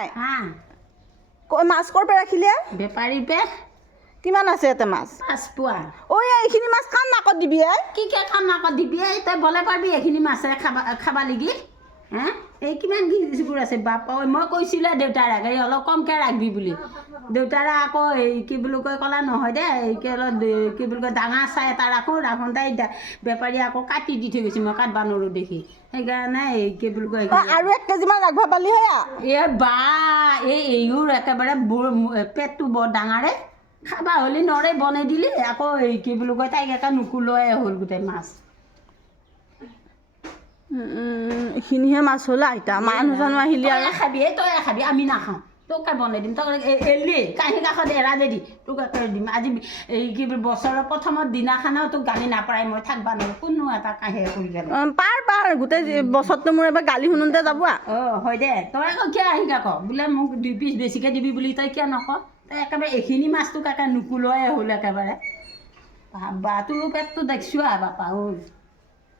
নাই হা মাছ ক'ৰ পৰা ৰাখিলে বেপাৰী পে কিমান আছে ইয়াতে মাছ 5 পোৱা ঐ এইখিনি মাছ কাম নাকত দিবি কি কে খাম আকৌ দিবি তই বলে পাৰবি এইখিনি মাছে খাবা লাগি হা এই কিমান গিবোৰ আছে বাপ মই কৈছিলে দেউতাৰ আগে অলপ কমকৈ ৰাখবি বুলি দেউতাৰে আকৌ এই কি বুলি কয় ক'লা নহয় দে কি অলপ কি বুলি কয় ডাঙৰ চাই এটা ৰাখোঁতে বেপাৰী আকৌ কাটি দি থৈ গৈছে মই কাটবা নোৱাৰোঁ দেখি সেইকাৰণে এই কি বুলি কয় আৰু 1 কেজিমান ৰাখিব পালি সেয়া এই বা এইবোৰ একেবাৰে পেটটো বৰ ডাঙৰে খাবা হ'লে নৰে বনাই দিলি আকৌ এই কি বুলি কয় তাইক এটা নুকুলোৱাই হ'ল গোটেই মাছ এইখিনিহে মাছ হ'ল আইতা মানুহ জানো আহিলি আৰু তই খাবি আমি নাখাওঁ তোকে বনাই দিম তই এলি কাঁহী কাষত এৰা দে দি তোক একে দিম আজি এই কি বছৰৰ প্ৰথমৰ দিনাখনেও তোক গালি নাপাৰাই মই থাকবা নোৱাৰোঁ কোনো এটা কাঁহী কৰি পেলাই পাৰ গোটেই বছৰটো মোৰ এবাৰ গালি শুনোতে যাব হয় দে তই আকৌ কিয় আহি কাক বোলে মোক 2 পিচ বেছিকৈ দিবি বুলি তই কিয় নক তই একেবাৰে এইখিনি মাছটোক একে নুকুলোৱাই হ'ল একেবাৰে বা তোৰো পেটটো দেখিছোঁ বাপা ঐ